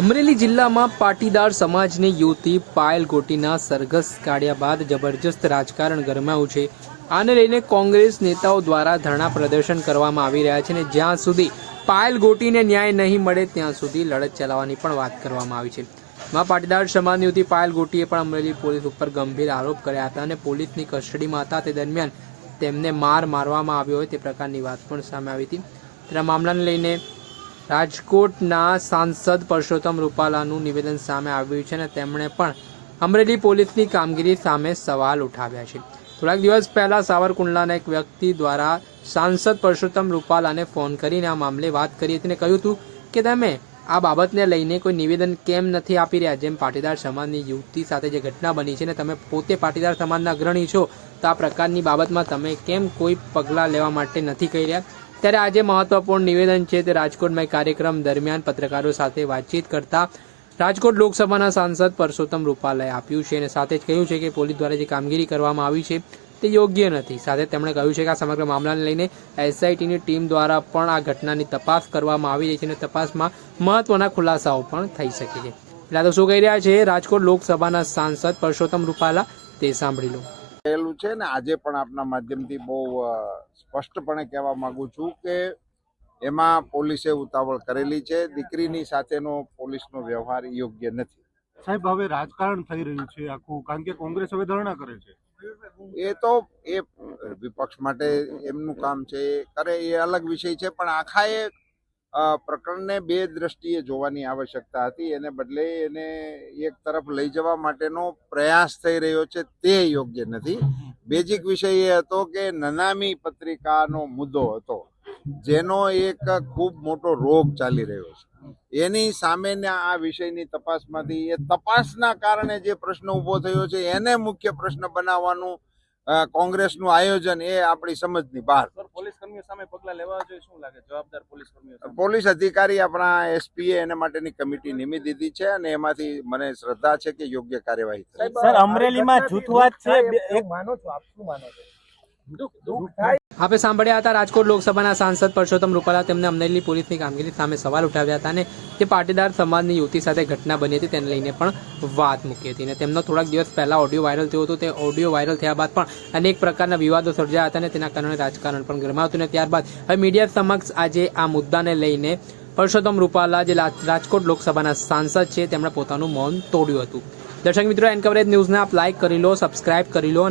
અમરેલી જિલ્લામાં પાટીદાર સમાજની યુવતી પાયલ ગોટીના સરઘસ કાઢ્યા બાદ જબરજસ્ત રાજકારણ ગરમાયું છે. આને લઈને કોંગ્રેસ નેતાઓ દ્વારા ધરણા પ્રદર્શન કરવામાં આવી રહ્યા છે અને જ્યાં સુધી પાયલ ગોટીને ન્યાય નહીં મળે ત્યાં સુધી લડત ચલાવવાની પણ વાત કરવામાં આવી છે. માં પાટીદાર સમાજની યુવતી પાયલ ગોટીએ પણ અમરેલી પોલીસ ઉપર ગંભીર આરોપ કર્યા હતા અને પોલીસની કસ્ટડીમાં હતા. તે દરમિયાન તેમને માર મારવામાં આવ્યો હોય તે પ્રકારની વાત પણ સામે આવી હતી. તેના મામલાને લઈને રાજકોટના સાંસદ પરસોત્તમ રૂપાલાનું નિવેદન સામે આવ્યું છે અને તેમણે પણ અમરેલી પોલીસની કામગીરી સામે સવાલ ઉઠાવ્યા છે. થોડાક દિવસ પહેલા સાવરકુંડલાના એક વ્યક્તિ દ્વારા સાંસદ પરસોત્તમ રૂપાલાને ફોન કરીને આ મામલે વાત કરી હતી અને કહ્યું હતું કે તમે આ બાબતને લઈને કોઈ નિવેદન કેમ નથી આપી રહ્યા? જેમ પાટીદાર સમાજની યુવતી સાથે જે ઘટના બની છે ને તમે પોતે પાટીદાર સમાજના અગ્રણી છો, તો આ પ્રકારની બાબતમાં તમે કેમ કોઈ પગલાં લેવા માટે નથી કહી રહ્યા? ત્યારે આજે મહત્વપૂર્ણ નિવેદન છે તે રાજકોટમાં કાર્યક્રમ દરમિયાન પત્રકારો સાથે વાતચીત કરતા રાજકોટ લોકસભાના સાંસદ પરસોત્તમ રૂપાલાએ આપ્યું છે અને સાથે જ કહ્યું છે કે પોલીસ દ્વારા જે કામગીરી કરવામાં આવી છે તે યોગ્ય નથી. સાથે તેમણે કહ્યું છે કે આ સમગ્ર મામલાને લઈને એસઆઈટીની ટીમ દ્વારા પણ આ ઘટનાની તપાસ કરવામાં આવી રહી છે અને તપાસમાં મહત્વના ખુલાસાઓ પણ થઈ શકે છે. પહેલાં તો શું કહી રહ્યા છે? રાજકોટ લોકસભાના સાંસદ પરસોત્તમ રૂપાલા, તે સાંભળી લો. થયેલું છે ને આજે પણ આપના માધ્યમથી બહુ સ્પષ્ટપણે કહેવા માંગુ છું કે એમાં પોલીસે ઉતાવળ કરેલી છે. દીકરીની સાથેનો પોલીસનો વ્યવહાર યોગ્ય નથી. સાહેબ હવે રાજકારણ થઈ રહ્યું છે આખું કારણ કે કોંગ્રેસ હવે ધરણા કરે છે. એ તો એ વિપક્ષ માટે એમનું કામ છે. કરે એ અલગ વિષય છે પણ આખા એ પ્રકરણને બે દ્રષ્ટિએ જોવાની આવશ્યકતા હતી. એને બદલે એને એક તરફ લઈ જવા માટેનો પ્રયાસ થઈ રહ્યો છે તે યોગ્ય નથી. બેઝિક વિષય એ હતો કે નનામી પત્રિકાનો મુદ્દો હતો, જેનો એક ખૂબ મોટો રોગ ચાલી રહ્યો છે. એની સામેના આ વિષયની તપાસમાંથી એ તપાસના કારણે જે પ્રશ્ન ઊભો થયો છે, એને મુખ્ય પ્રશ્ન બનાવવાનું કોંગ્રેસનું આયોજન એ આપણી સમજની બહાર. સામે પગલા લેવા જોઈએ શું લાગે? જવાબદાર પોલીસ કર્મીઓ પોલીસ અધિકારી આપણા એસપીએ એના માટેની કમિટી નિમી દીધી છે અને એમાંથી મને શ્રદ્ધા છે કે યોગ્ય કાર્યવાહી થશે સર અમરેલીમાં જૂથવાદ છે એક આપણે સાંભળ્યા હતા રાજકોટ લોકસભાના સાંસદ પરસોત્તમ રૂપાલા. તેમને અમરેલી પોલીસની કામગીરી સામે સવાલ ઉઠાવ્યા હતા અને જે પાટીદાર સમાજની યુવતી સાથે ઘટના બની હતી. તેને લઈને પણ વાત મૂકી હતી અને તેમનો થોડાક દિવસ પહેલા ઓડિયો વાયરલ થયો હતો. તે ઓડિયો વાયરલ થયા બાદ પણ અનેક પ્રકારના વિવાદો સર્જાયા હતા અને તેના કારણે રાજકારણ પણ ગરમાયું હતું અને ત્યારબાદ હવે મીડિયા સમક્ષ આજે આ મુદ્દાને લઈને પરસોત્તમ રૂપાલા, જે રાજકોટ લોકસભાના સાંસદ છે, તેમણે પોતાનું મૌન તોડ્યું હતું. દર્શક મિત્રો એન કવરેજ ન્યૂઝને આપ લાઇક કરી લો સબસ્ક્રાઇબ કરી લો